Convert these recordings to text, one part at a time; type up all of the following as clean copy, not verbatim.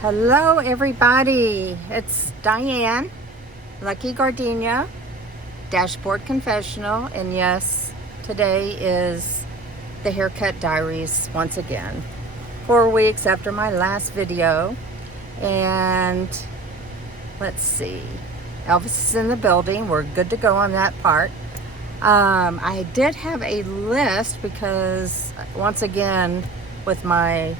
Hello everybody, it's Diane, Lucky Gardenia, Dashboard Confessional, and yes, today is the haircut diaries once again. 4 weeks after my last video, and let's see, Elvis is in the building, we're good to go on that part. I did have a list because once again, with my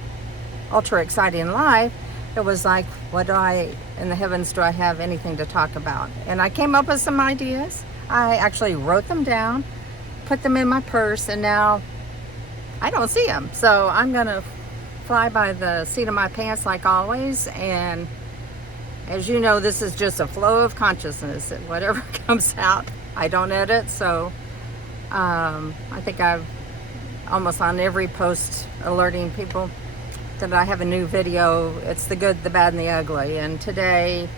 ultra exciting life, it was like, what in the heavens do I have anything to talk about? And I came up with some ideas. I actually wrote them down, put them in my purse, and now I don't see them. So I'm gonna fly by the seat of my pants like always. And as you know, this is just a flow of consciousness. Whatever comes out, I don't edit. So I think I've almost on every post alerting people that I have a new video. It's the good, the bad, and the ugly. And today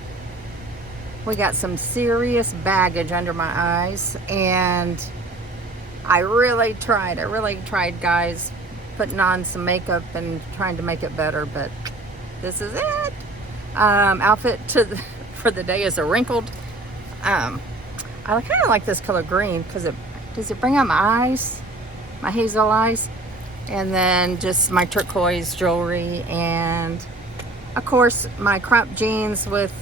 we got some serious baggage under my eyes, and I really tried, guys, putting on some makeup and trying to make it better, but this is it. Outfit for the day is a wrinkled, I kind of like this color green because does it bring out my eyes, my hazel eyes? And then just my turquoise jewelry, and of course my cropped jeans with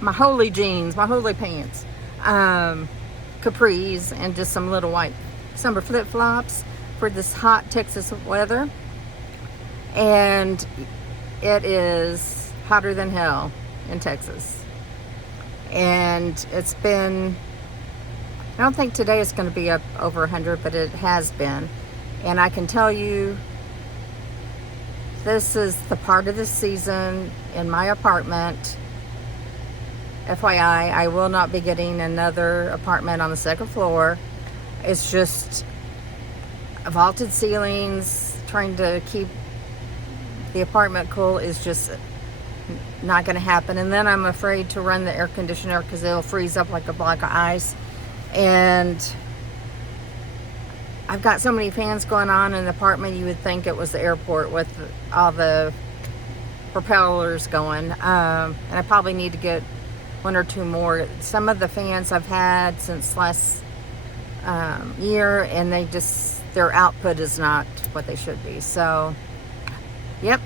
my holy jeans, my holy pants, capris, and just some little white summer flip-flops for this hot Texas weather. And it is hotter than hell in Texas, and it's been, I don't think today is going to be up over 100, but it has been. And I can tell you, this is the part of the season in my apartment. FYI, I will not be getting another apartment on the second floor. It's just vaulted ceilings. Trying to keep the apartment cool is just not going to happen. And then I'm afraid to run the air conditioner because it'll freeze up like a block of ice. And I've got so many fans going on in the apartment, you would think it was the airport with all the propellers going. And I probably need to get one or two more. Some of the fans I've had since last year, and their output is not what they should be. So, yep,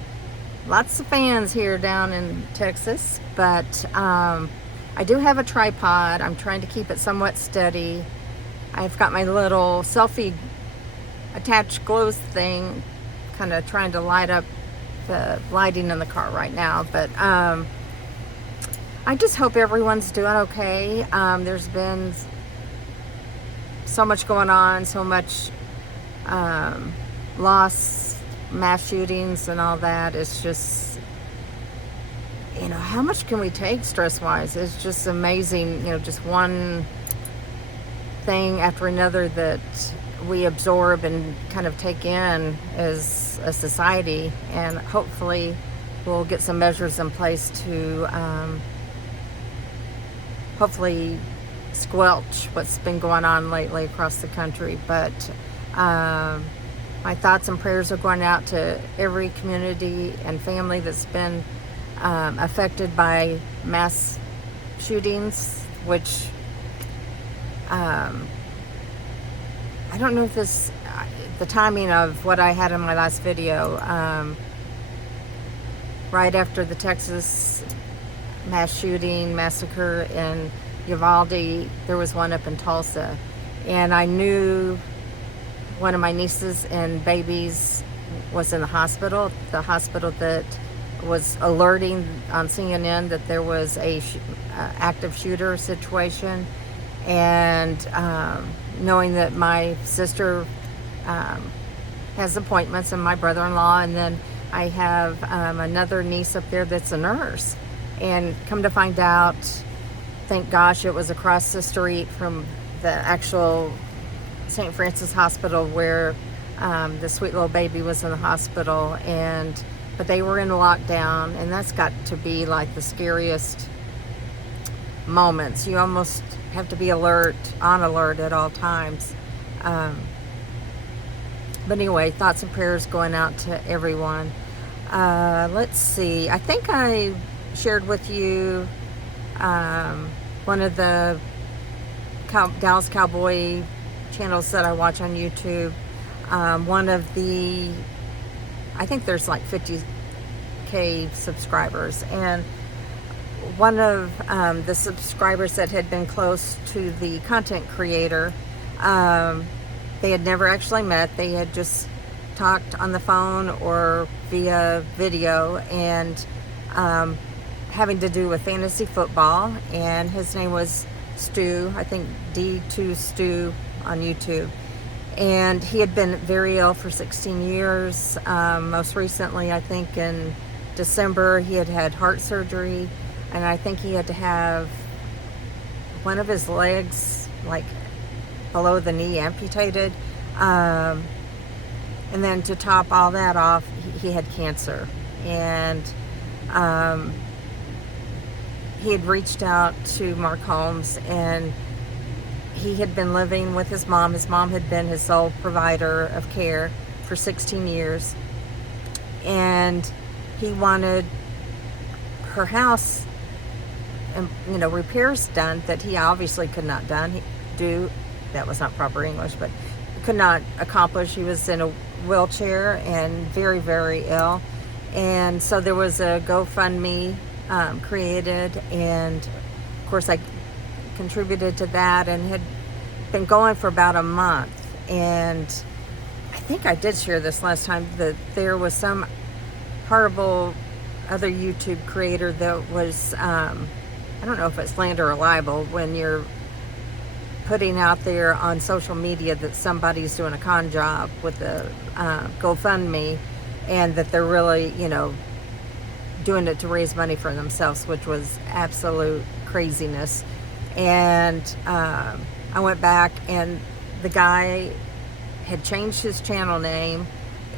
lots of fans here down in Texas. But I do have a tripod. I'm trying to keep it somewhat steady. I've got my little selfie attached glow thing, kind of trying to light up the lighting in the car right now. But I just hope everyone's doing okay. There's been so much going on, so much loss, mass shootings and all that. It's just, how much can we take stress-wise? It's just amazing, just one thing after another that we absorb and kind of take in as a society, and hopefully we'll get some measures in place to hopefully squelch what's been going on lately across the country. But my thoughts and prayers are going out to every community and family that's been affected by mass shootings, which I don't know if the timing of what I had in my last video, right after the Texas mass shooting massacre in Uvalde, there was one up in Tulsa. And I knew one of my nieces and babies was in the hospital that was alerting on CNN that there was a active shooter situation. And knowing that my sister has appointments, and my brother-in-law, and then I have another niece up there that's a nurse. And come to find out, thank gosh, it was across the street from the actual St. Francis Hospital where the sweet little baby was in the hospital. But they were in lockdown, and that's got to be like the scariest moments. You almost have to be on alert at all times. But anyway, thoughts and prayers going out to everyone. Let's see. I think I shared with you one of the Dallas Cowboy channels that I watch on YouTube. One of the, I think there's like 50K subscribers, and one of the subscribers that had been close to the content creator, they had never actually met. They had just talked on the phone or via video, and having to do with fantasy football. And his name was Stu, I think D2 Stu on YouTube. And he had been very ill for 16 years. Most recently, I think in December, he had heart surgery, and I think he had to have one of his legs, like below the knee, amputated. And then to top all that off, he had cancer. And he had reached out to Mark Holmes, and he had been living with his mom. His mom had been his sole provider of care for 16 years. And he wanted her house, repairs done that he obviously could not do. That was not proper English, but could not accomplish. He was in a wheelchair and very, very ill. And so there was a GoFundMe created, and of course I contributed to that, and had been going for about a month. And I think I did share this last time, that there was some horrible other YouTube creator that was, I don't know if it's slander or libel, when you're putting out there on social media that somebody's doing a con job with the GoFundMe, and that they're really, doing it to raise money for themselves, which was absolute craziness. And I went back, and the guy had changed his channel name.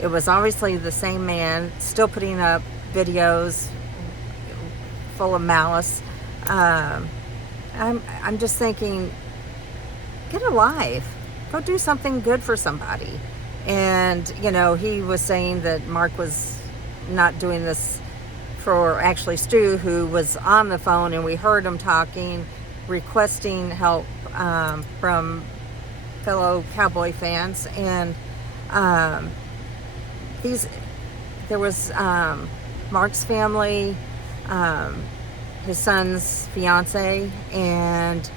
It was obviously the same man, still putting up videos full of malice. I'm just thinking, get a life. Go do something good for somebody. And, he was saying that Mark was not doing this for actually Stu, who was on the phone, and we heard him talking, requesting help from fellow Cowboy fans. And there was Mark's family, his son's fiance, and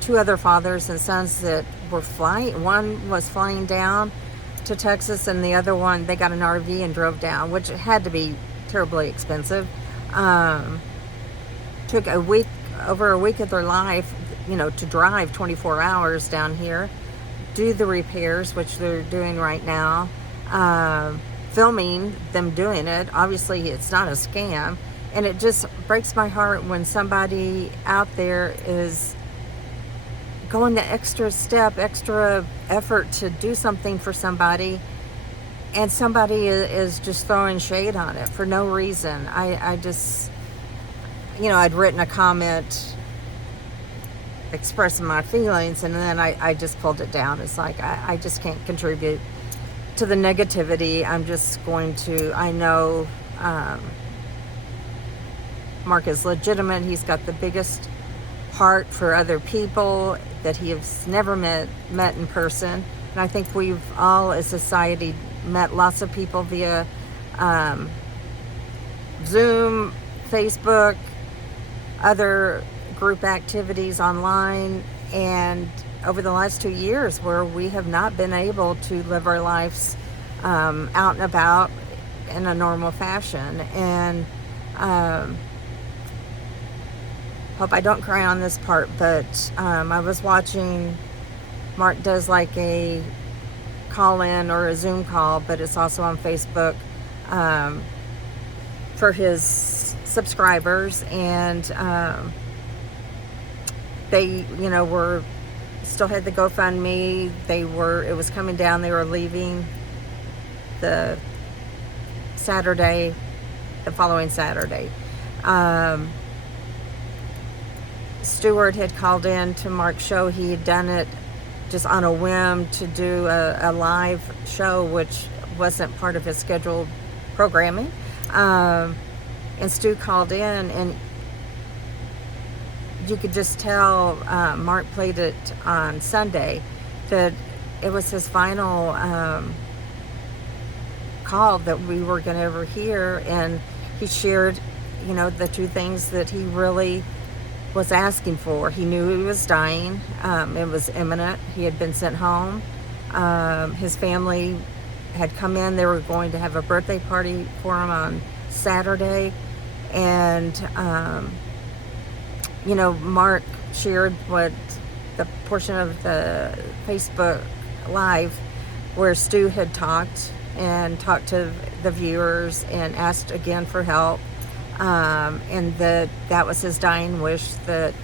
two other fathers and sons that were flying. One was flying down to Texas, and the other one, they got an RV and drove down, which had to be terribly expensive. Took over a week of their life, to drive 24 hours down here, do the repairs, which they're doing right now, filming them doing it. Obviously, it's not a scam. And it just breaks my heart when somebody out there is going the extra step, extra effort to do something for somebody, and somebody is just throwing shade on it for no reason. I just, I'd written a comment expressing my feelings, and then I just pulled it down. It's like, I just can't contribute to the negativity. I'm just going to, I know Mark is legitimate. He's got the biggest heart for other people that he has never met in person. And I think we've all, as society, met lots of people via Zoom, Facebook, other group activities online, and over the last 2 years, where we have not been able to live our lives out and about in a normal fashion. And hope I don't cry on this part, but I was watching, Mark does like a call-in or a Zoom call, but it's also on Facebook for his subscribers, and they, were still had the GoFundMe. It was coming down. They were leaving the following Saturday. Stewart had called in to Mark's show. He had done it just on a whim to do a live show, which wasn't part of his scheduled programming. And Stu called in, and you could just tell, Mark played it on Sunday, that it was his final call that we were going to ever hear. And he shared, the two things that he really was asking for. He knew he was dying. It was imminent. He had been sent home. His family had come in. They were going to have a birthday party for him on Saturday. And, Mark shared what the portion of the Facebook Live where Stu had talked to the viewers and asked again for help. And that was his dying wish, that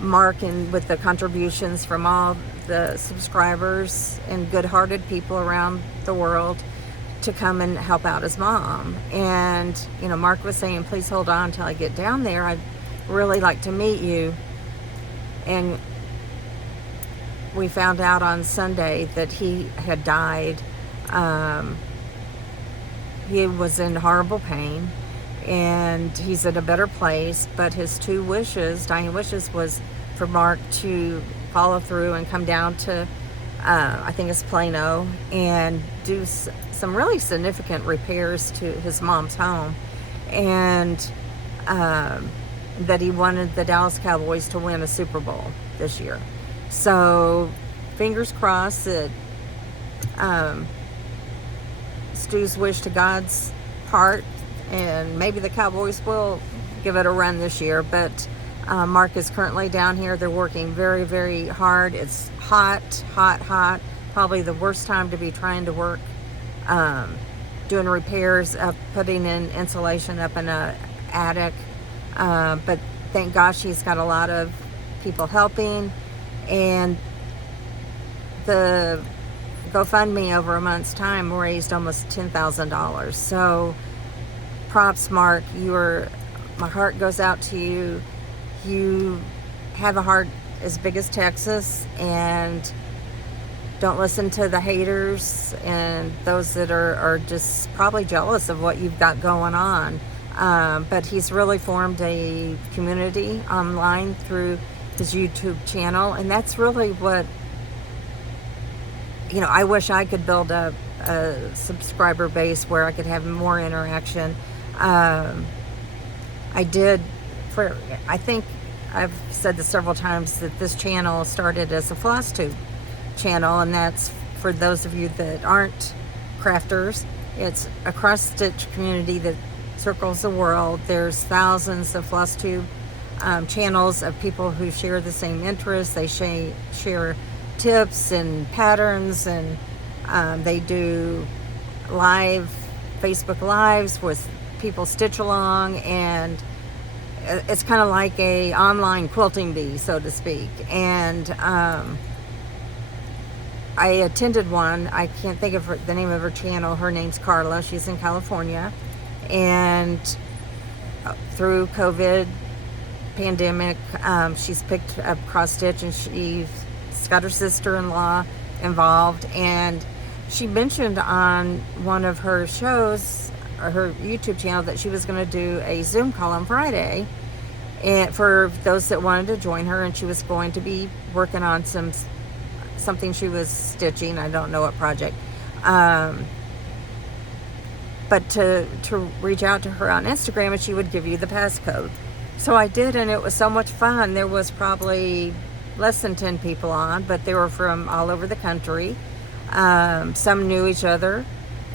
Mark, and with the contributions from all the subscribers and good-hearted people around the world, to come and help out his mom. And Mark was saying, please hold on until I get down there. I'd really like to meet you. And we found out on Sunday that he had died. He was in horrible pain, and he's in a better place. But his two dying wishes, was for Mark to follow through and come down to, I think it's Plano, and do some really significant repairs to his mom's home. And that he wanted the Dallas Cowboys to win a Super Bowl this year. So fingers crossed that Stu's wish to God's part, and maybe the Cowboys will give it a run this year. But Mark is currently down here. They're working very, very hard. It's hot. Probably the worst time to be trying to work, doing repairs, putting in insulation up in a attic. But thank gosh he's got a lot of people helping. And the GoFundMe over a month's time raised almost $10,000. So props, Mark. My heart goes out to you. You have a heart as big as Texas, and don't listen to the haters and those that are just probably jealous of what you've got going on. But he's really formed a community online through his YouTube channel, and that's really what, I wish I could build a subscriber base where I could have more interaction. I think I've said this several times, that this channel started as a floss tube channel, and that's for those of you that aren't crafters. It's a cross-stitch community that circles the world. There's thousands of floss tube channels of people who share the same interests. They share tips and patterns, and they do live Facebook Lives with people stitch along, and it's kind of like a online quilting bee, so to speak. And I attended one. I can't think of the name of her channel. Her name's Carla. She's in California, and through COVID pandemic, she's picked up cross stitch, and she's got her sister-in-law involved. And she mentioned on one of her shows, or her YouTube channel, that she was going to do a Zoom call on Friday, and for those that wanted to join her, and she was going to be working on something she was stitching. I don't know what project, but to reach out to her on Instagram, and she would give you the passcode. So I did, and it was so much fun. There was probably less than 10 people on, but they were from all over the country. Some knew each other.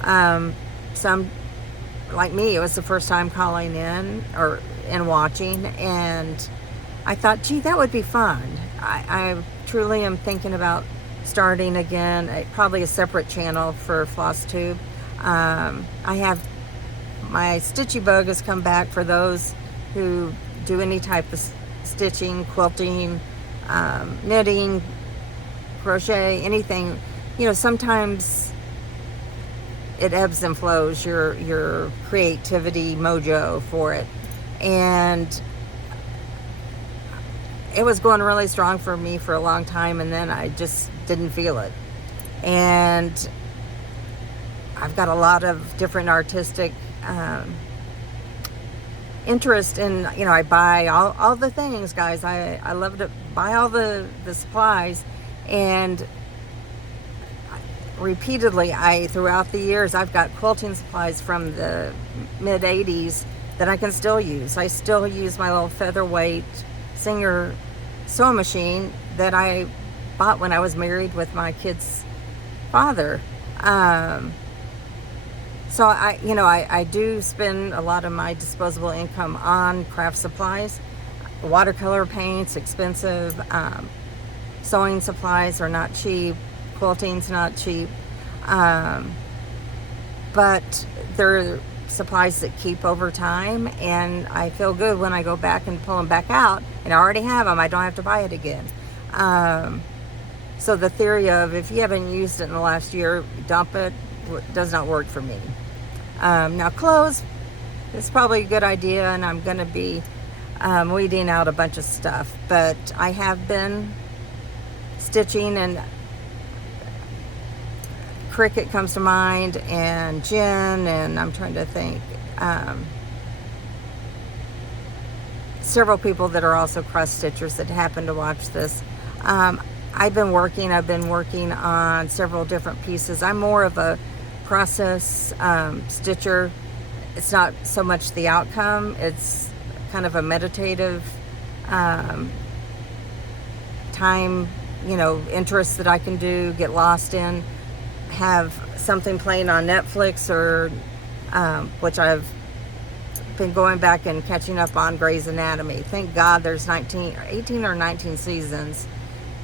Some, like me, it was the first time calling in and watching, and I thought, gee, that would be fun. I truly am thinking about starting again, probably a separate channel for floss tube. I have my stitchy bug has come back for those who do any type of stitching, quilting, knitting, crochet, anything. Sometimes it ebbs and flows, your creativity mojo for it. And it was going really strong for me for a long time, and then I just didn't feel it. And I've got a lot of different artistic interest in, I buy all the things, guys. I love to buy all the supplies, and repeatedly, throughout the years, I've got quilting supplies from the mid 80s that I can still use. I still use my little featherweight Singer sewing machine that I bought when I was married with my kid's father. So I do spend a lot of my disposable income on craft supplies. Watercolor paint's expensive. Sewing supplies are not cheap. Quilting's not cheap. But they're supplies that keep over time, and I feel good when I go back and pull them back out, and I already have them. I don't have to buy it again. So the theory of if you haven't used it in the last year, dump it, does not work for me. Now clothes, it's probably a good idea, and I'm going to be weeding out a bunch of stuff, but I have been stitching, and Cricket comes to mind, and Jen, and I'm trying to think, several people that are also cross stitchers that happen to watch this. I've been working on several different pieces. I'm more of a process stitcher. It's not so much the outcome, it's kind of a meditative time, interest that I can do, get lost in, have something playing on Netflix, or which I've been going back and catching up on, Grey's Anatomy. Thank God there's 18 or 19 seasons,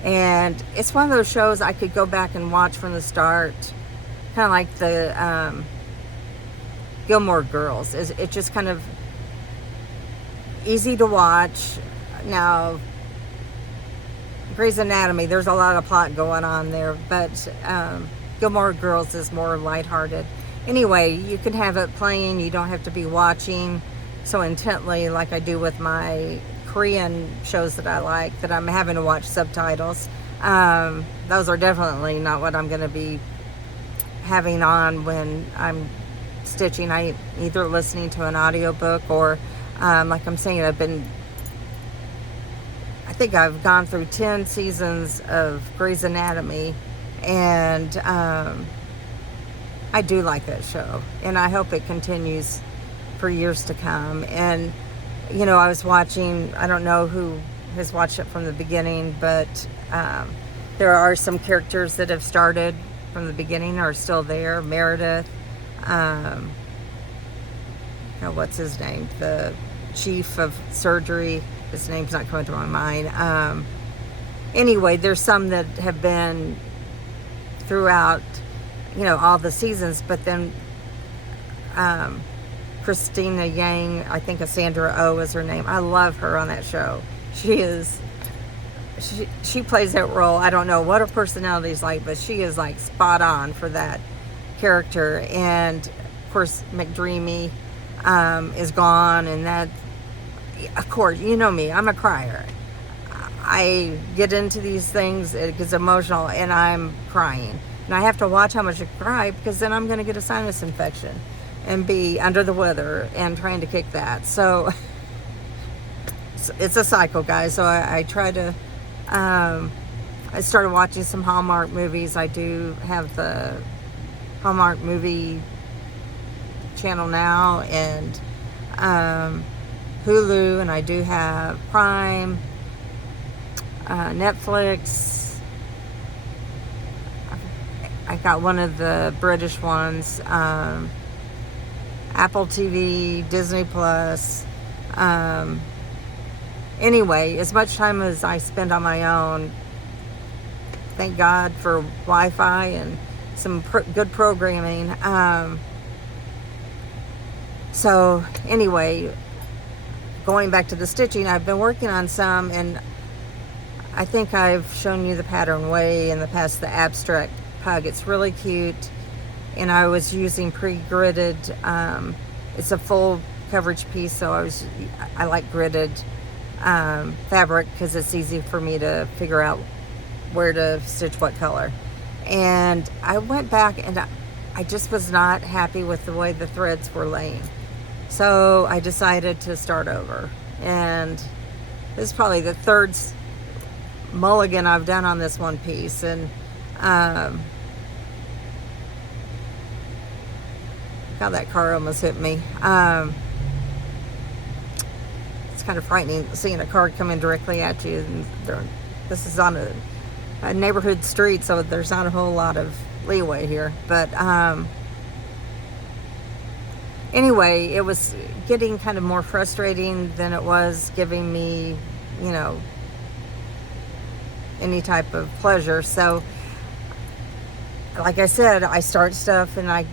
and it's one of those shows I could go back and watch from the start, kind of like the Gilmore Girls. It's just kind of easy to watch. Now Grey's Anatomy, there's a lot of plot going on there, but Gilmore Girls is more lighthearted. Anyway, you can have it playing. You don't have to be watching so intently like I do with my Korean shows that I like, that I'm having to watch subtitles. Those are definitely not what I'm going to be having on when I'm stitching. I either listening to an audiobook or, like I'm saying, I think I've gone through 10 seasons of Grey's Anatomy, and I do like that show, and I hope it continues for years to come. And I was watching, I don't know who has watched it from the beginning, but there are some characters that have started from the beginning, are still there. Meredith, what's his name, the chief of surgery, his name's not coming to my mind. Anyway, there's some that have been throughout, all the seasons, but then Christina Yang, I think Sandra Oh is her name. I love her on that show. She plays that role. I don't know what her personality is like, but she is like spot on for that character. And of course McDreamy is gone, and that, of course, you know me, I'm a crier. I get into these things, it gets emotional, and I'm crying. And I have to watch how much I cry, because then I'm going to get a sinus infection and be under the weather and trying to kick that. So it's a cycle, guys. So I try to, I started watching some Hallmark movies. I do have the Hallmark movie channel now, and Hulu, and I do have Prime, Netflix. I got one of the British ones, Apple TV, Disney Plus. Anyway, as much time as I spend on my own, thank God for Wi-Fi and some good programming. So anyway, going back to the stitching, I've been working on some, and I think I've shown you the pattern way in the past, the abstract pug. It's really cute, and I was using pre-gridded, it's a full coverage piece, so I like gridded fabric, because it's easy for me to figure out where to stitch what color. And I went back, and I I just was not happy with the way the threads were laying. So I decided to start over. And this is probably the third mulligan I've done on this one piece. And God, that car almost hit me. It's kind of frightening seeing a car coming directly at you. And this is on a neighborhood street, so there's not a whole lot of leeway here. But anyway, it was getting kind of more frustrating than it was giving me, you know, any type of pleasure. So like I said, I start stuff and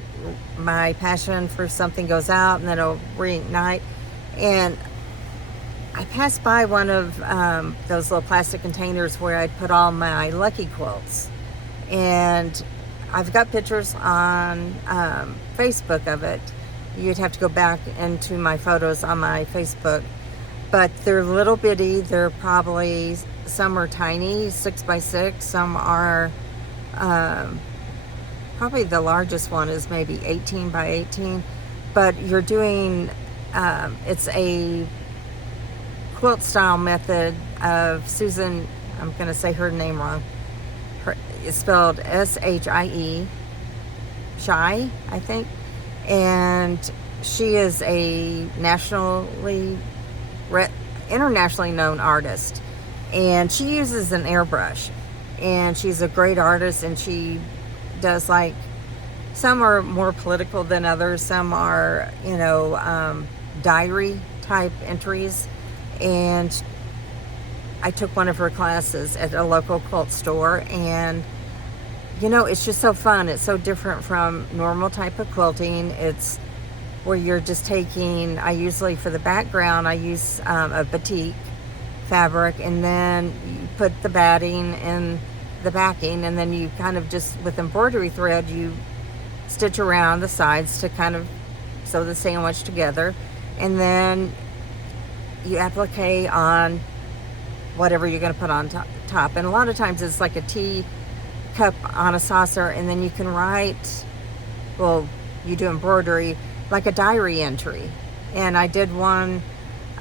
my passion for something goes out and then it'll reignite. And I passed by one of those little plastic containers where I'd put all my Lucky quilts. And I've got pictures on Facebook of it. You'd have to go back into my photos on my Facebook. But they're little bitty. They're probably, some are tiny, 6x6. Some are, probably the largest one is maybe 18x18. But you're doing, it's a quilt style method of Susan, I'm going to say her name wrong. It's spelled S-H-I-E, Shy, I think. And she is a internationally known artist. And she uses an airbrush. And she's a great artist, and she does, like, some are more political than others. Some are, you know, diary type entries. And I took one of her classes at a local quilt store, and you know, it's just so fun. It's so different from normal type of quilting. It's where you're just taking, I usually for the background I use a batik fabric, and then you put the batting and the backing, and then you kind of just with embroidery thread you stitch around the sides to kind of sew the sandwich together, and then you applique on whatever you're going to put on top. And a lot of times it's like a tea cup on a saucer, and then you can write, well, you do embroidery like a diary entry. And I did one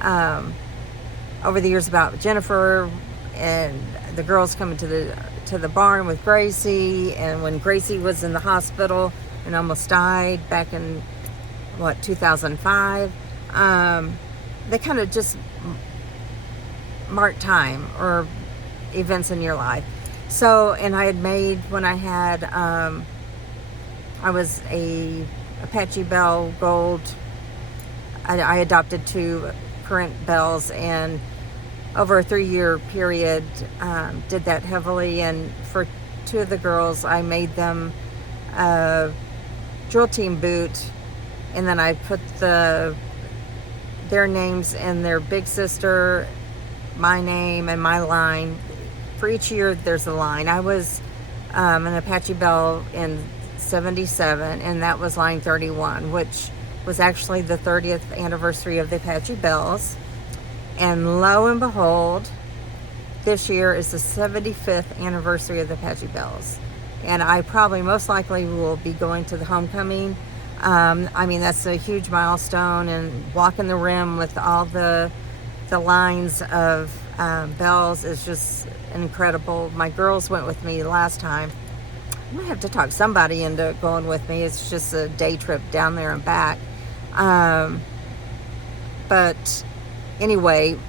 over the years about Jennifer and the girls coming to the barn with Gracie, and when Gracie was in the hospital and almost died back in 2005. They kind of just mark time or events in your life. So, and I had made, when I had, I was a Apache Bell Gold. I adopted 2 current bells, and over a 3-year period, did that heavily. And for 2 of the girls, I made them a drill team boot, and then I put their names and their big sister, my name, and my line. For each year there's a line. I was an Apache Bell in 77, and that was line 31, which was actually the 30th anniversary of the Apache Bells. And lo and behold, this year is the 75th anniversary of the Apache Bells. And I probably most likely will be going to the homecoming. I mean, that's a huge milestone, and walking the rim with all the lines of bells is just incredible. My girls went with me last time. I might have to talk somebody into going with me. It's just a day trip down there and back. But anyway,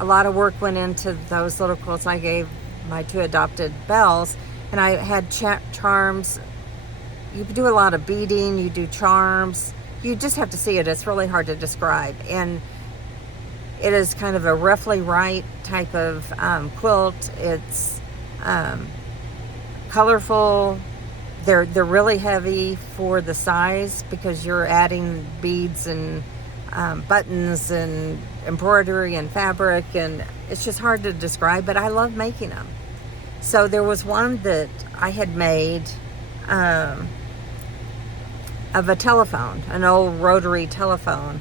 a lot of work went into those little quilts I gave my 2 adopted bells, and I had charms. You do a lot of beading, you do charms. You just have to see it. It's really hard to describe. And it is kind of a roughly right type of quilt. It's colorful. They're really heavy for the size, because you're adding beads and buttons and embroidery and fabric, and it's just hard to describe, but I love making them. So there was one that I had made of a telephone, an old rotary telephone,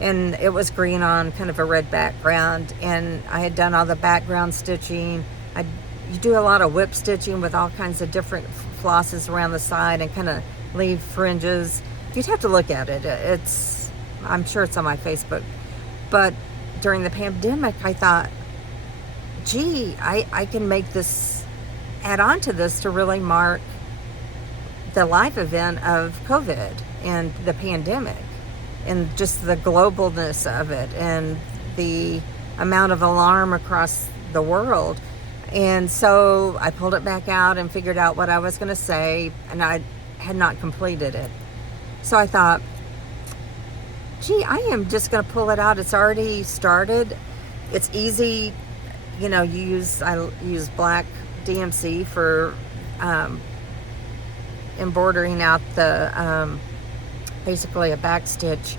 and it was green on kind of a red background, and I had done all the background stitching. You do a lot of whip stitching with all kinds of different flosses around the side, and kind of leaf fringes. You'd have to look at it. I'm sure it's on my Facebook. But during the pandemic, I thought, gee, I can make this, add on to this to really mark the live event of COVID and the pandemic and just the globalness of it and the amount of alarm across the world. And so I pulled it back out and figured out what I was going to say, and I had not completed it. So I thought, gee, I am just going to pull it out. It's already started. It's easy. You know, I use black DMC for embroidering out the basically a back stitch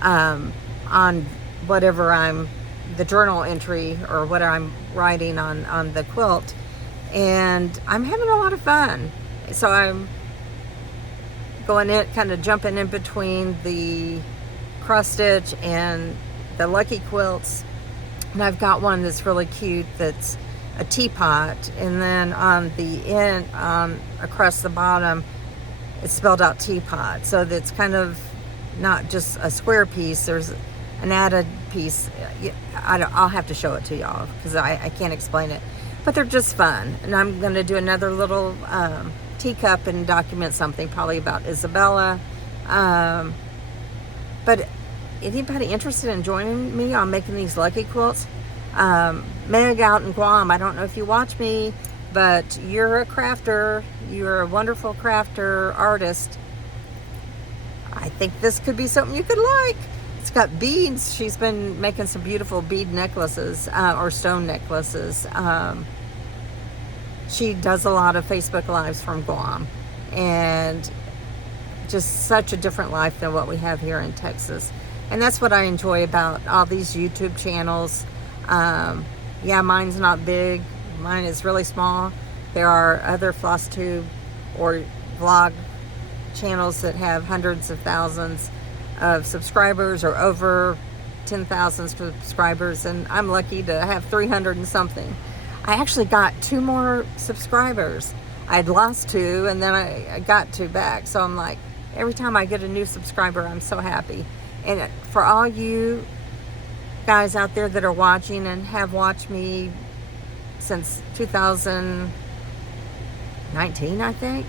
on whatever the journal entry or what I'm writing on the quilt, and I'm having a lot of fun. So I'm going in, kind of jumping in between the cross stitch and the Lucky quilts, and I've got one that's really cute that's a teapot, and then on the end, across the bottom, it's spelled out teapot, so that's kind of not just a square piece. There's an added piece. I'll have to show it to y'all because I can't explain it, but they're just fun. And I'm going to do another little teacup and document something probably about Isabella. But anybody interested in joining me on making these Lucky quilts? Meg out in Guam, I don't know if you watch me, but you're a crafter, you're a wonderful crafter, artist. I think this could be something you could like. It's got beads. She's been making some beautiful bead necklaces, or stone necklaces. She does a lot of Facebook Lives from Guam, and just such a different life than what we have here in Texas. And that's what I enjoy about all these YouTube channels. Yeah, mine's not big. Mine is really small. There are other floss tube or vlog channels that have hundreds of thousands of subscribers or over 10,000 subscribers, and I'm lucky to have 300 and something. I actually got 2 more subscribers. I'd lost 2 and then I got 2 back. So I'm like, every time I get a new subscriber, I'm so happy. And for all you guys out there that are watching and have watched me since 2019, I think,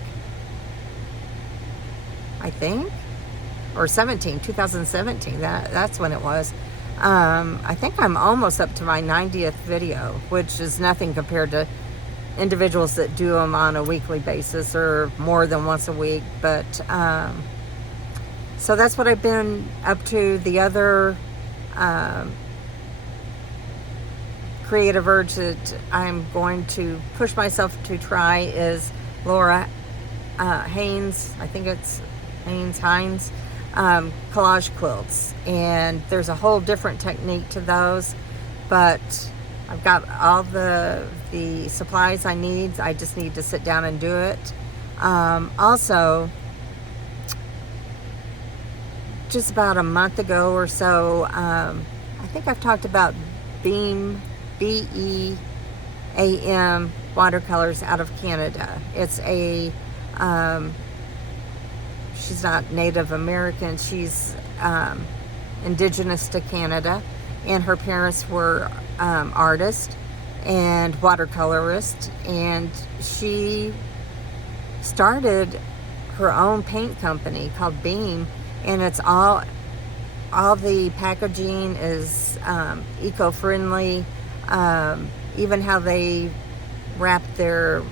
or 2017, that's when it was. I think I'm almost up to my 90th video, which is nothing compared to individuals that do them on a weekly basis or more than once a week. But so that's what I've been up to. The other creative urge that I'm going to push myself to try is Laura Haynes, I think it's Hines, collage quilts. And there's a whole different technique to those, but I've got all the supplies I need. I just need to sit down and do it. Also, just about a month ago or so, I think I've talked about Beam, BEAM watercolors out of Canada. It's a, she's not Native American, she's indigenous to Canada, and her parents were artists and watercolorists, and she started her own paint company called Beam, and it's all the packaging is eco-friendly. Even how they wrap their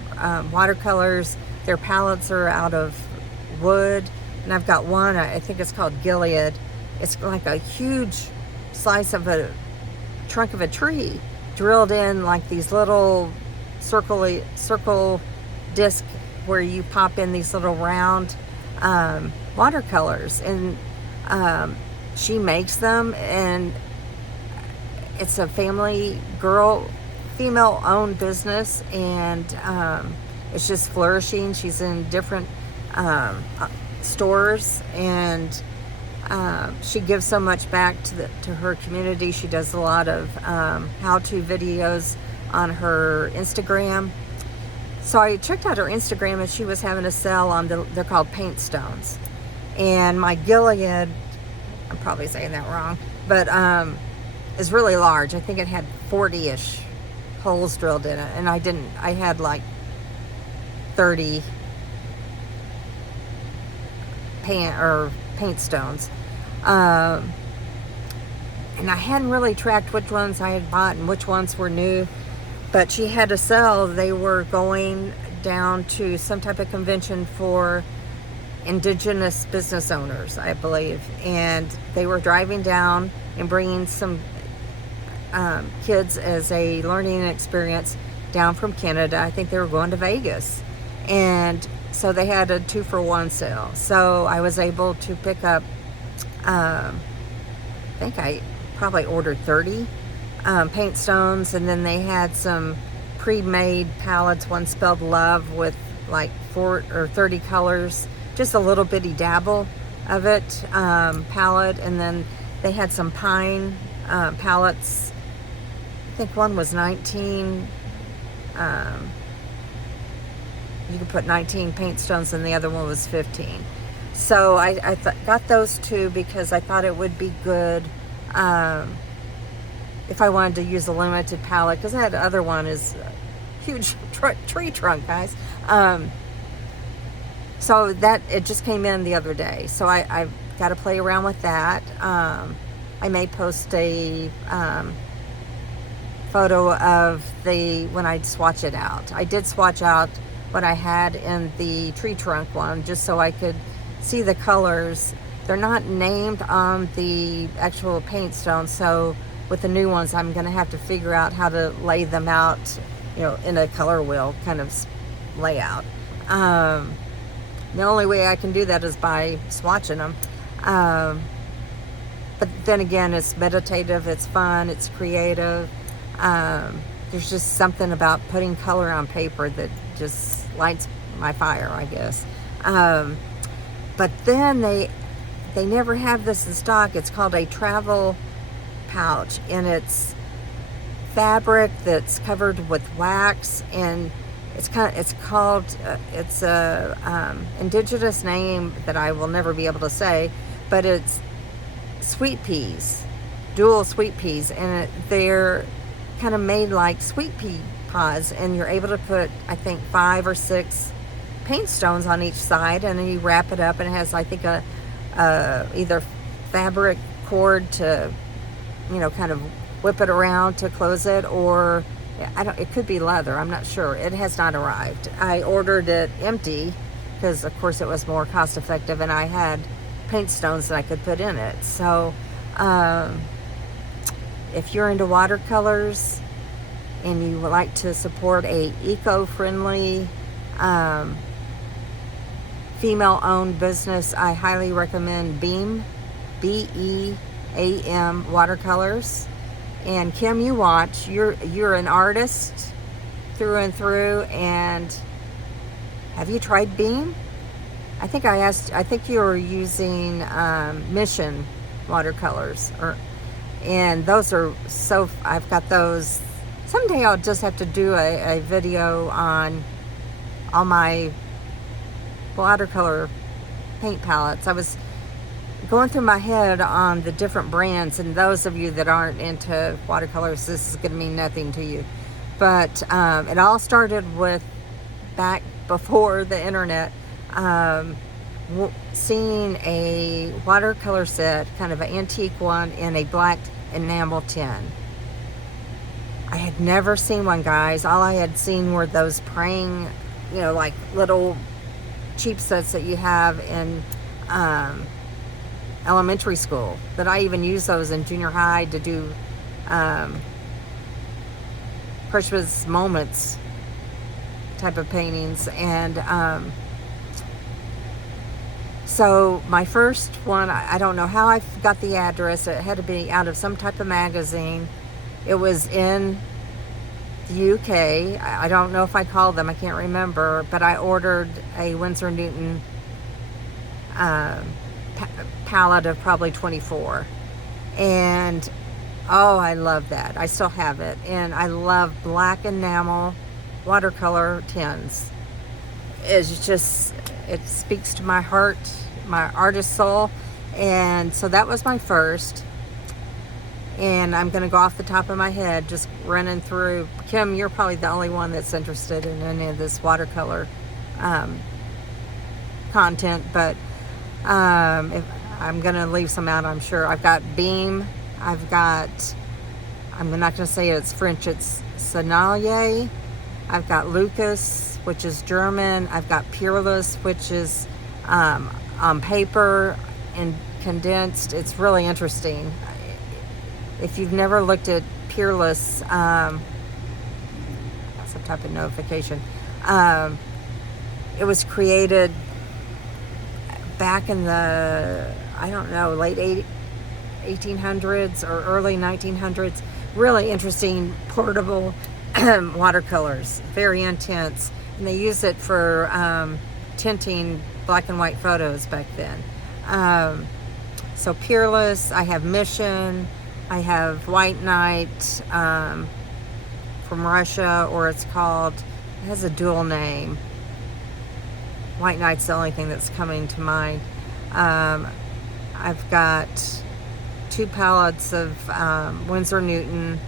watercolors, their palettes are out of wood. And I've got one, I think it's called Gilead. It's like a huge slice of a trunk of a tree drilled in like these little circle disc where you pop in these little round watercolors. And she makes them, and it's a female owned business, and it's just flourishing. She's in different stores, and she gives so much back to her community. She does a lot of how-to videos on her Instagram. So I checked out her Instagram, and she was having a sale on they're called paint stones. And my Gilead, I'm probably saying that wrong, but is really large. I think it had 40-ish holes drilled in it, and I had like 30 paint stones. And I hadn't really tracked which ones I had bought and which ones were new, but she had a sale. They were going down to some type of convention for indigenous business owners, I believe, and they were driving down and bringing some kids as a learning experience down from Canada. I think they were going to Vegas, and so they had a 2-for-1 sale. So I was able to pick up, I think I probably ordered 30 paint stones, and then they had some pre-made palettes, one spelled love, with like 4 or 30 colors, just a little bitty dabble of it, palette. And then they had some pine palettes. I think one was 19, you could put 19 paint stones, and the other one was 15. So I got those two because I thought it would be good if I wanted to use a limited palette, because that other one is a huge tree trunk, guys. So that, it just came in the other day. So I've got to play around with that. I may post a photo of when I swatch it out. I did swatch out what I had in the tree trunk one, just so I could see the colors. They're not named on the actual paint stone, so with the new ones, I'm going to have to figure out how to lay them out, in a color wheel kind of layout. The only way I can do that is by swatching them. But then again, it's meditative, it's fun, it's creative. There's just something about putting color on paper that just lights my fire, I guess. But then they never have this in stock. It's called a travel pouch, and it's fabric that's covered with wax, and it's a indigenous name that I will never be able to say, but it's sweet peas, dual sweet peas, and they're kind of made like sweet pea pods, and you're able to put, I think, 5 or 6 paint stones on each side, and then you wrap it up, and it has, I think, a either fabric cord to, kind of whip it around to close it, or it could be leather, I'm not sure. It has not arrived. I ordered it empty because, of course, it was more cost effective, and I had paint stones that I could put in it. So if you're into watercolors and you would like to support a eco-friendly female-owned business, I highly recommend Beam, BEAM watercolors. And Kim, you watch. You're an artist through and through. And have you tried Beam? I think you were using Mission watercolors, and those are so. I've got those. Someday I'll just have to do a video on all my watercolor paint palettes. I was going through my head on the different brands, and those of you that aren't into watercolors, this is going to mean nothing to you. But it all started with, back before the internet, seeing a watercolor set, kind of an antique one, in a black enamel tin. I had never seen one, guys. All I had seen were those praying, like little cheap sets that you have in elementary school, that I even use those in junior high to do Christmas moments type of paintings. And so my first one, I don't know how I got the address. It had to be out of some type of magazine. It was in the UK. I don't know if I called them, I can't remember, but I ordered a Winsor Newton palette of probably 24, and I love that. I still have it, and I love black enamel watercolor tins is just, it speaks to my heart, my artist soul. And so that was my first. And I'm going to go off the top of my head, just running through. Kim, you're probably the only one that's interested in any of this watercolor content, but if I'm going to leave some out, I'm sure. I've got Beam. I've got, I'm not going to say it's French, it's Sennelier. I've got Lucas, which is German. I've got Peerless, which is on paper and condensed. It's really interesting. If you've never looked at Peerless, that's some type of notification. It was created back in the, I don't know, late 1800s or early 1900s. Really interesting, portable watercolors, very intense. And they used it for tinting black and white photos back then. So Peerless, I have Mission, I have White Knight from Russia, or it's called, it has a dual name. White Knight's the only thing that's coming to mind. I've got 2 palettes of Winsor Newton.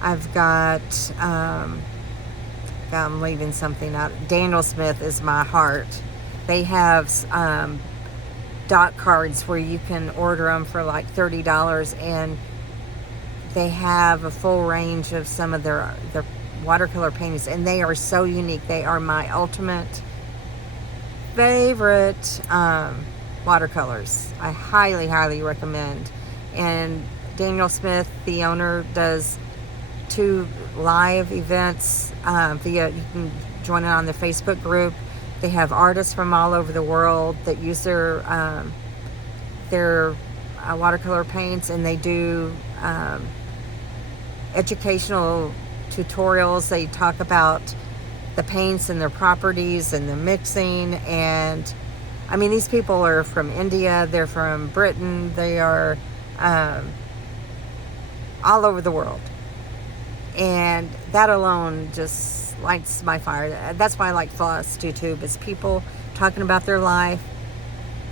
I've got, I'm leaving something out. Daniel Smith is my heart. They have dot cards where you can order them for like $30, and they have a full range of some of their watercolor paintings, and they are so unique. They are my ultimate favorite watercolors. I highly, highly recommend. And Daniel Smith, the owner, does 2 live events via, you can join it on the Facebook group. They have artists from all over the world that use their watercolor paints, and they do educational tutorials. They talk about the paints and their properties and the mixing. And I mean, these people are from India, they're from Britain, they are all over the world. And that alone just lights my fire. That's why I like Floss YouTube, is people talking about their life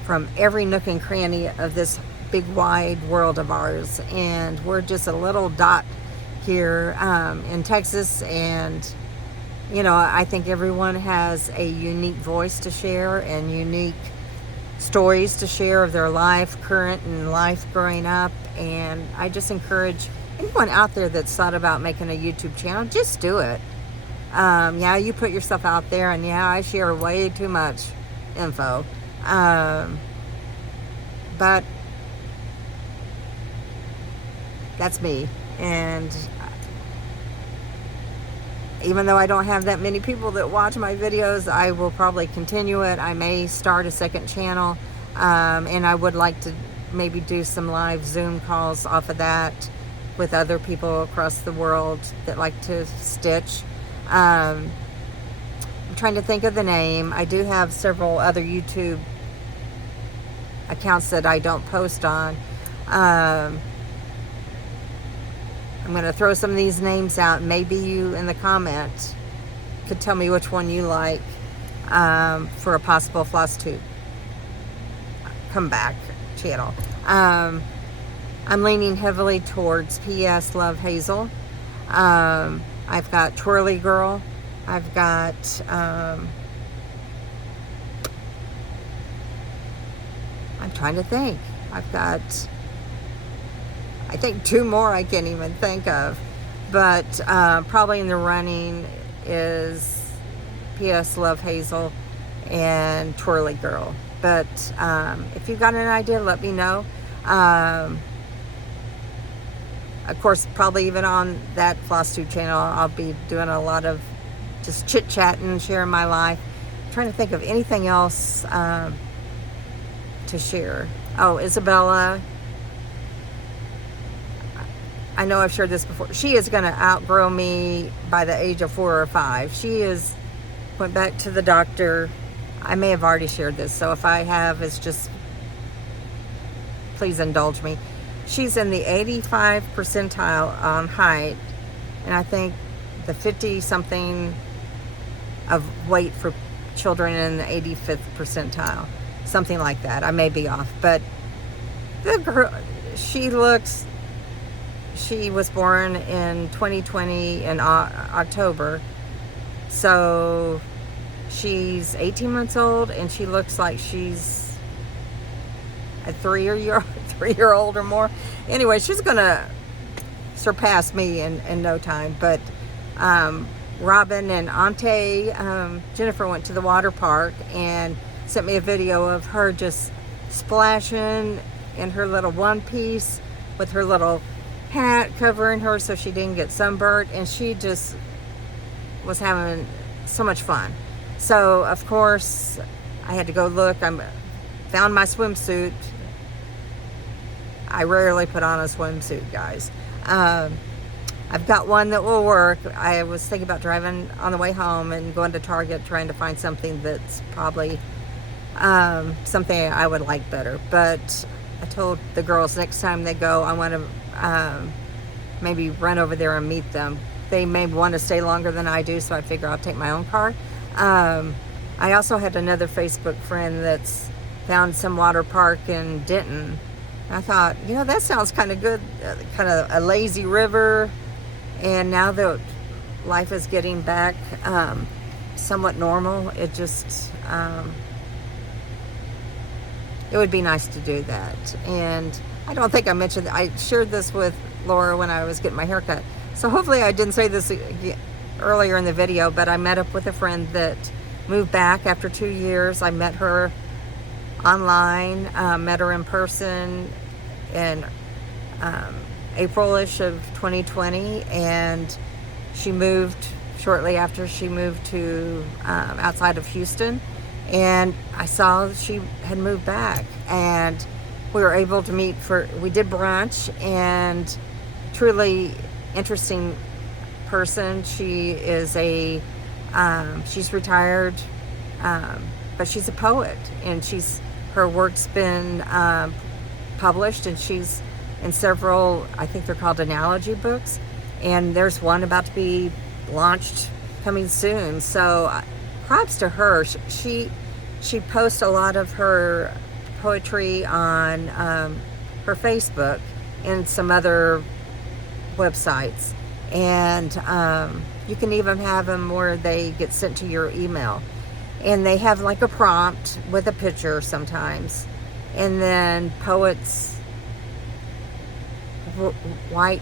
from every nook and cranny of this big wide world of ours. And we're just a little dot here in Texas. And you know, I think everyone has a unique voice to share and unique stories to share of their life, current and life growing up. And I just encourage anyone out there that's thought about making a YouTube channel, just do it. Yeah, you put yourself out there, and yeah, I share way too much info. But that's me. And even though I don't have that many people that watch my videos, I will probably continue it. I may start a second channel, and I would like to maybe do some live Zoom calls off of that with other people across the world that like to stitch. I'm trying to think of the name. I do have several other YouTube accounts that I don't post on. I'm going to throw some of these names out. Maybe you in the comments could tell me which one you like for a possible Floss Tube comeback channel. I'm leaning heavily towards P.S. Love Hazel. I've got Twirly Girl. I've got I'm trying to think. I've got, I think, 2 more I can't even think of. But probably in the running is P.S. Love Hazel and Twirly Girl. But if you've got an idea, let me know. Of course, probably even on that FlossTube channel, I'll be doing a lot of just chit-chatting, sharing my life. I'm trying to think of anything else to share. Oh, Isabella. I know I've shared this before. She is going to outgrow me by the age of 4 or 5. She went back to the doctor. I may have already shared this, so if I have, it's just, please indulge me. She's in the 85th percentile on height, and I think the 50-something of weight for children in the 85th percentile, something like that. I may be off, but the girl, she was born in 2020 in October, so she's 18 months old, and she looks like she's a 3-year-old or more. Anyway, she's gonna surpass me in no time. But Robin and Auntie Jennifer went to the water park and sent me a video of her just splashing in her little one piece with her little hat covering her so she didn't get sunburnt, and she just was having so much fun. So of course I had to go look. I found my swimsuit. I rarely put on a swimsuit, guys. I've got one that will work. I was thinking about driving on the way home and going to Target trying to find something that's probably something I would like better. But I told the girls next time they go, I want to maybe run over there and meet them. They may want to stay longer than I do, so I figure I'll take my own car. I also had another Facebook friend that's found some water park in Denton. I thought, that sounds kind of good, kind of a lazy river. And now that life is getting back somewhat normal, it just, it would be nice to do that. And I don't think I mentioned that. I shared this with Laura when I was getting my hair cut. So hopefully I didn't say this earlier in the video, but I met up with a friend that moved back after 2 years. I met her online, met her in person in April-ish of 2020, and she moved shortly after. She moved to outside of Houston, and I saw she had moved back, and we were able to meet we did brunch, and truly interesting person. She is she's retired, but she's a poet, and her work's been published, and she's in several, I think they're called analogy books, and there's one about to be launched coming soon. So props to her. She posts a lot of her poetry on her Facebook and some other websites, and you can even have them where they get sent to your email, and they have like a prompt with a picture sometimes, and then poets write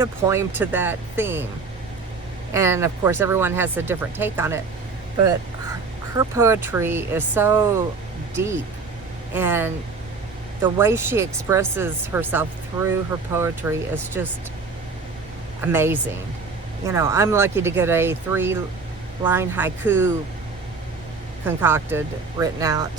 a poem to that theme. And of course everyone has a different take on it, but her poetry is so deep, and the way she expresses herself through her poetry is just amazing. I'm lucky to get a 3-line haiku concocted, written out.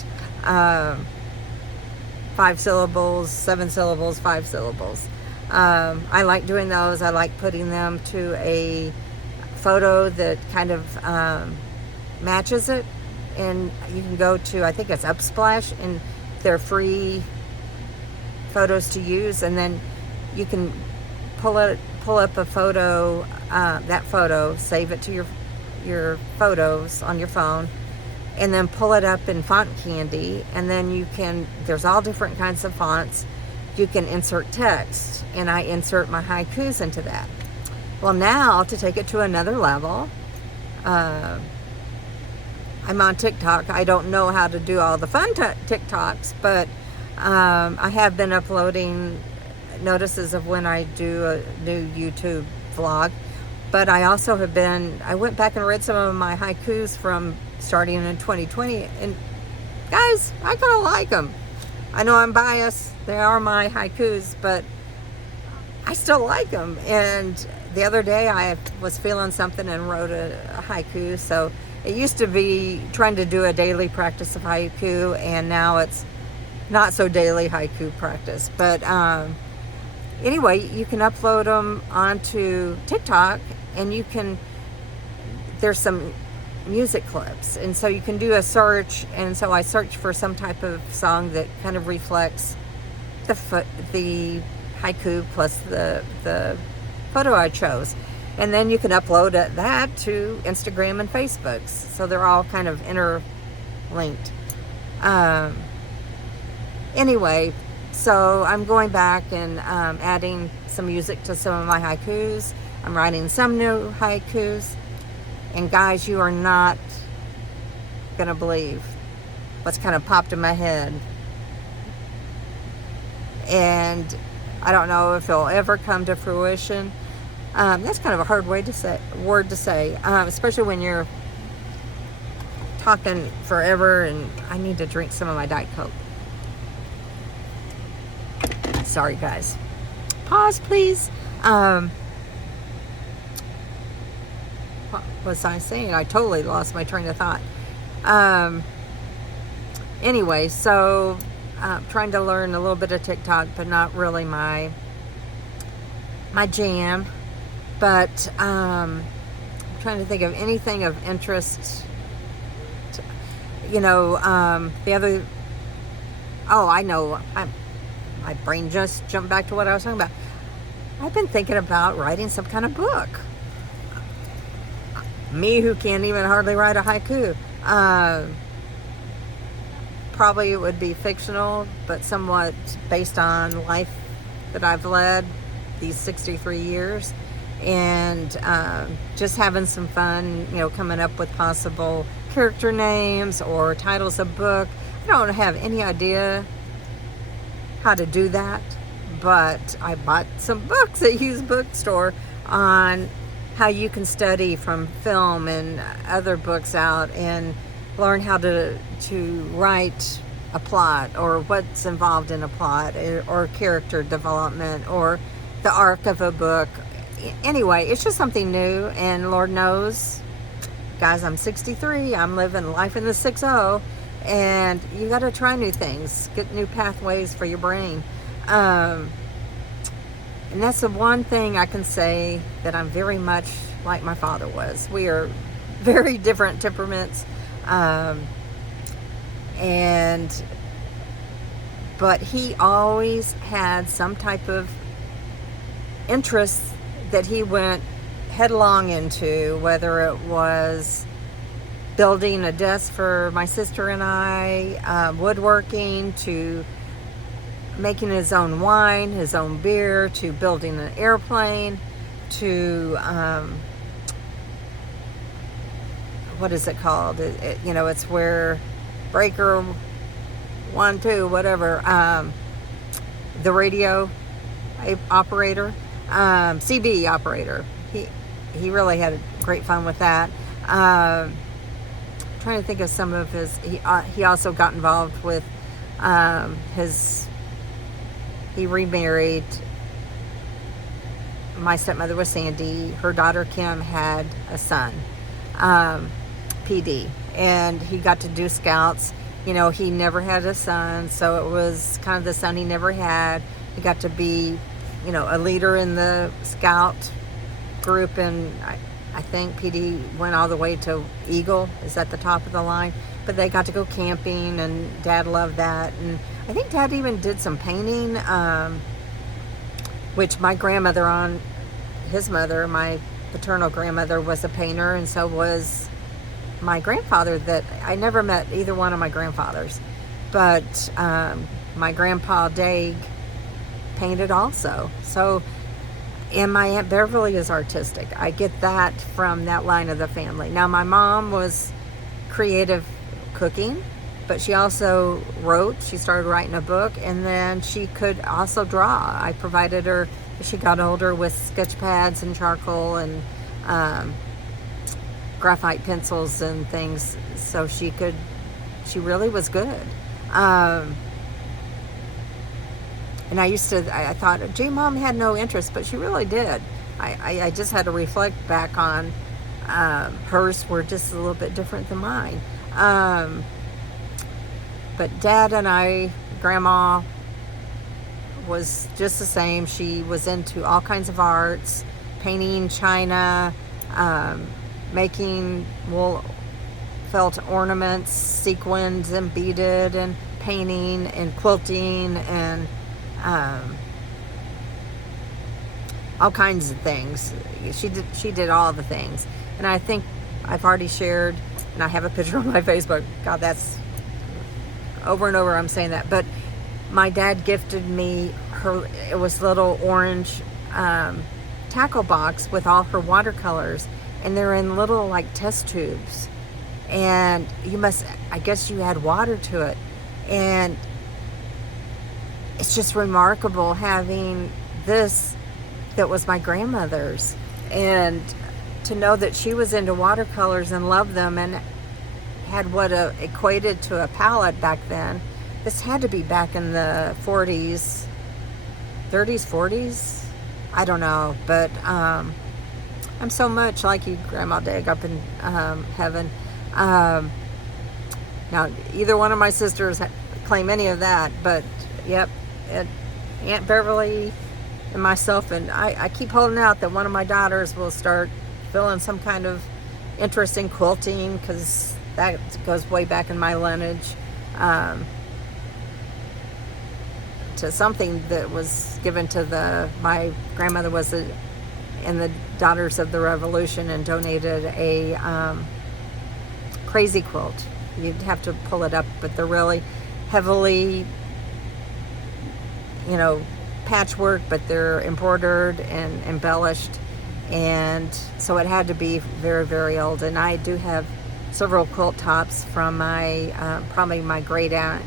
5 syllables, 7 syllables, 5 syllables. I like doing those. I like putting them to a photo that kind of matches it. And you can go to, I think it's Upsplash, and they're free photos to use. And then you can pull up a photo, that photo, save it to your photos on your phone, and then pull it up in Font Candy, and then there's all different kinds of fonts. You can insert text, and I insert my haikus into that. Well, now to take it to another level, I'm on TikTok. I don't know how to do all the fun TikToks, but I have been uploading notices of when I do a new YouTube vlog. But I also I went back and read some of my haikus from starting in 2020, and guys, I kind of like them. I know I'm biased. They are my haikus, but I still like them. And the other day I was feeling something and wrote a haiku. So it used to be trying to do a daily practice of haiku, and now it's not so daily haiku practice. But anyway, you can upload them onto TikTok, and there's some music clips, and so you can do a search. And so I searched for some type of song that kind of reflects the haiku plus the photo I chose, And then you can upload that to Instagram and Facebook. So they're all kind of interlinked. Anyway, so I'm going back and adding some music to some of my haikus. I'm writing some new haikus. And guys, you are not going to believe what's kind of popped in my head. And I don't know if it'll ever come to fruition. That's kind of a hard word to say, especially when you're talking forever, and I need to drink some of my Diet Coke. Sorry, guys. Pause, please. What was I saying? I totally lost my train of thought. Anyway, so trying to learn a little bit of TikTok, but not really my jam. But I'm trying to think of anything of interest. The other. Oh, I know. My brain just jumped back to what I was talking about. I've been thinking about writing some kind of book. Me, who can't even hardly write a haiku. Probably it would be fictional, but somewhat based on life that I've led these 63 years. And just having some fun, coming up with possible character names or titles of book. I don't have any idea how to do that, but I bought some books at Used Bookstore on how you can study from film and other books out and learn how to write a plot, or what's involved in a plot, or character development, or the arc of a book. Anyway, it's just something new, and Lord knows, guys, I'm 63. I'm living life in the 6-0. And you got to try new things, get new pathways for your brain. And that's the one thing I can say that I'm very much like my father was. We are very different temperaments. But he always had some type of interest that he went headlong into, whether it was building a desk for my sister and I, woodworking, to making his own wine, his own beer, to building an airplane, to what is it called? It's where breaker 1, 2, whatever, the radio operator, CB operator. He really had great fun with that. Trying to think of some of his. He also got involved with he remarried. My stepmother was Sandy. Her daughter Kim had a son, PD, and he got to do scouts. He never had a son, so it was kind of the son he never had. He got to be, a leader in the scout group, and I think PD went all the way to Eagle, is at the top of the line. But they got to go camping, and Dad loved that. And I think Dad even did some painting, which my grandmother on his mother, my paternal grandmother, was a painter, and so was my grandfather. That I never met either one of my grandfathers. But my grandpa Dag painted also. So, and my Aunt Beverly is artistic. I get that from that line of the family. Now, my mom was creative cooking, but she also wrote. She started writing a book, and then she could also draw. I provided her, as she got older, with sketch pads and charcoal and graphite pencils and things, so she really was good. And I thought, gee, Mom had no interest, but she really did. I just had to reflect back on hers were just a little bit different than mine. But Dad and Grandma was just the same. She was into all kinds of arts, painting china, making wool felt ornaments, sequined and beaded, and painting and quilting, and all kinds of things. She did all the things. And I think I've already shared, and I have a picture on my Facebook. God, that's over and over I'm saying that. But my dad gifted me it was little orange tackle box with all her watercolors, and they're in little like test tubes. And I guess you add water to it. And it's just remarkable having this that was my grandmother's, and to know that she was into watercolors and loved them and had what equated to a palette back then. This had to be back in the 40s, 30s, 40s. I don't know, but I'm so much like you, Grandma Dag, up in heaven. Now, either one of my sisters claim any of that, but yep, Aunt Beverly and myself, and I keep holding out that one of my daughters will start feeling some kind of interest in quilting, because that goes way back in my lineage, to something that was given to my grandmother was in the Daughters of the Revolution, and donated a crazy quilt. You'd have to pull it up, but they're really heavily, patchwork, but they're embroidered and embellished, and so it had to be very, very old. And I do have several quilt tops from my probably my great aunt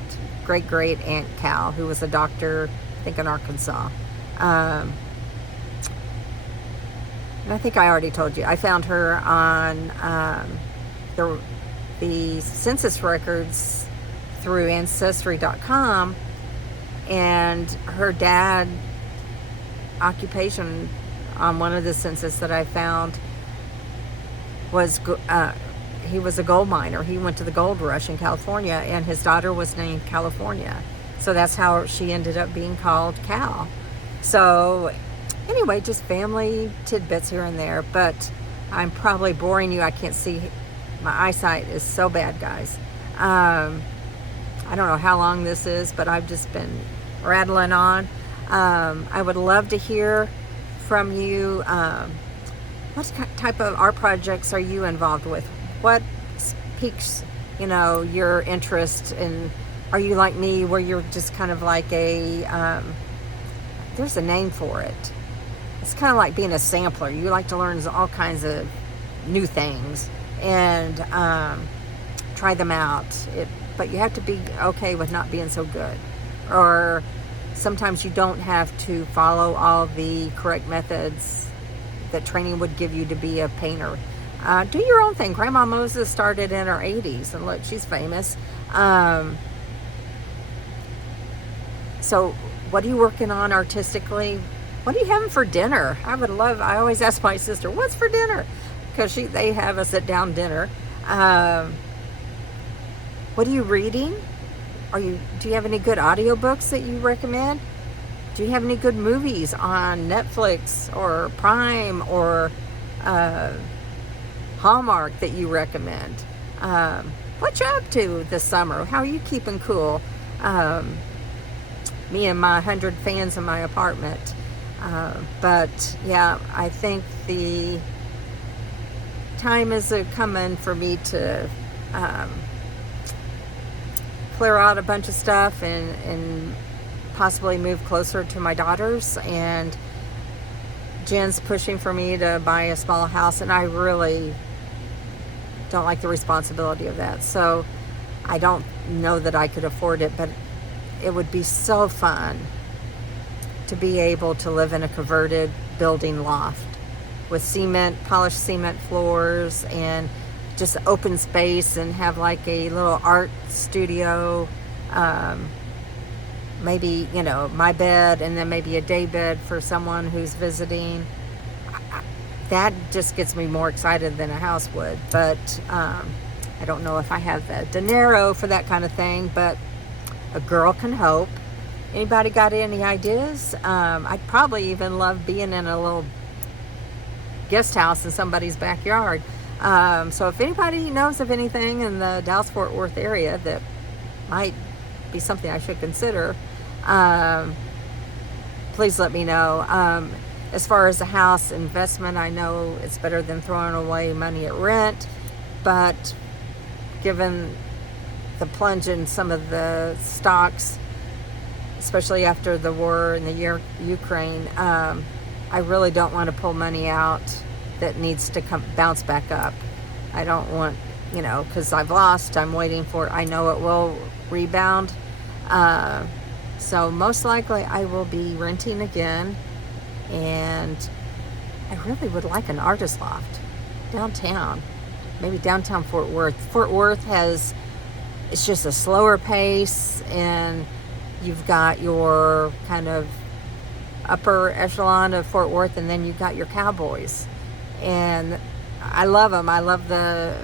Cal, who was a doctor, I think in Arkansas. And I think I already told you I found her on the census records through Ancestry.com. And her dad occupation on one of the census that I found was he was a gold miner. He went to the gold rush in California, and his daughter was named California. So that's how she ended up being called Cal. So anyway, just family tidbits here and there, but I'm probably boring you. I can't see. My eyesight is so bad, guys. I don't know how long this is, but I've just been rattling on. I would love to hear from you. What type of art projects are you involved with? What piques, your interest in? Are you like me, where you're just kind of like there's a name for it. It's kind of like being a sampler. You like to learn all kinds of new things and try them out. But you have to be okay with not being so good. Or sometimes you don't have to follow all the correct methods that training would give you to be a painter. Do your own thing. Grandma Moses started in her 80s, and look, she's famous. So what are you working on artistically? What are you having for dinner? I always ask my sister, what's for dinner? Because they have a sit-down dinner. What are you reading? Do you have any good audiobooks that you recommend? Do you have any good movies on Netflix or Prime or Hallmark that you recommend? What you up to this summer? How are you keeping cool? Me and my 100 fans in my apartment. But yeah, I think the time is coming for me to clear out a bunch of stuff and possibly move closer to my daughters. And Jen's pushing for me to buy a small house, and I really don't like the responsibility of that. So I don't know that I could afford it, but it would be so fun to be able to live in a converted building loft with polished cement floors, and just open space, and have like a little art studio, maybe, my bed, and then maybe a day bed for someone who's visiting. That just gets me more excited than a house would. But I don't know if I have the dinero for that kind of thing, but a girl can hope. Anybody got any ideas? I'd probably even love being in a little guest house in somebody's backyard. So if anybody knows of anything in the Dallas-Fort Worth area that might be something I should consider, please let me know. As far as a house investment, I know it's better than throwing away money at rent, but given the plunge in some of the stocks, especially after the war in the Ukraine, I really don't want to pull money out that needs to bounce back up. I don't want, because I've lost, I'm waiting for it. I know it will rebound. So most likely I will be renting again, and I really would like an artist loft downtown, maybe downtown Fort Worth. Fort Worth it's just a slower pace, and you've got your kind of upper echelon of Fort Worth, and then you've got your cowboys. And I love them. I love the,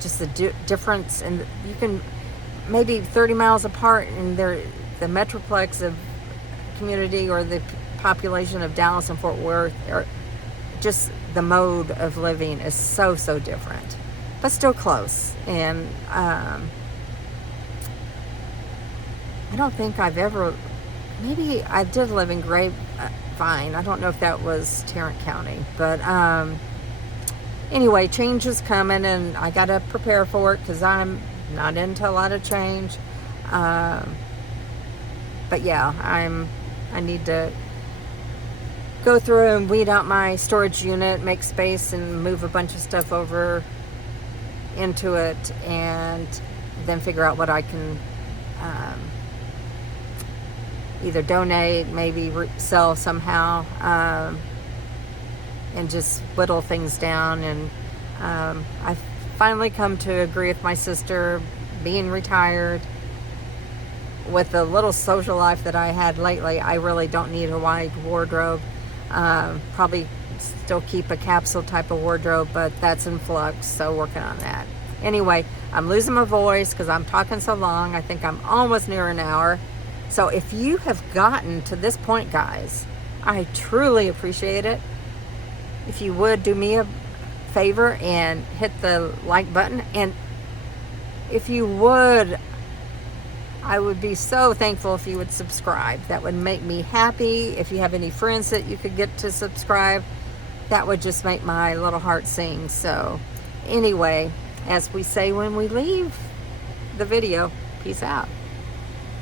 just the difference. And you can maybe 30 miles apart, and they're the metroplex of community, or the population of Dallas and Fort Worth, or just the mode of living is so different, but still close. And I don't think I've ever, maybe I did live in Grapevine. I don't know if that was Tarrant County, but anyway, change is coming, and I got to prepare for it because I'm not into a lot of change. But yeah, I need to go through and weed out my storage unit, make space, and move a bunch of stuff over into it, and then figure out what I can either donate, maybe sell somehow, and just whittle things down. And I've finally come to agree with my sister, being retired, with the little social life that I had lately, I really don't need a wide wardrobe. Probably still keep a capsule type of wardrobe, but that's in flux, so working on that. Anyway, I'm losing my voice because I'm talking so long. I think I'm almost near an hour. So if you have gotten to this point, guys, I truly appreciate it. If you would do me a favor and hit the like button, and if you would, I would be so thankful if you would subscribe. That would make me happy. If you have any friends that you could get to subscribe, that would just make my little heart sing. So anyway, as we say when we leave the video, peace out.